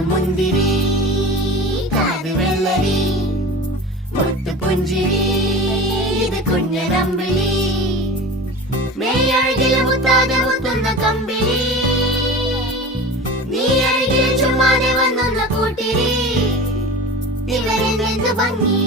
മുന്തിരി കാത് വെള്ളരി മുത്തുപുഞ്ചിരി ഇത് കുഞ്ഞനമ്പിളി മേയഴകിൽ മുത്താതെ മുത്തുന്ന കമ്പിളി നീ അരികിൽ ചുമ്മാതെ വന്നൊന്ന കൂട്ടിരി ഇവരെന്ത് ഭംഗി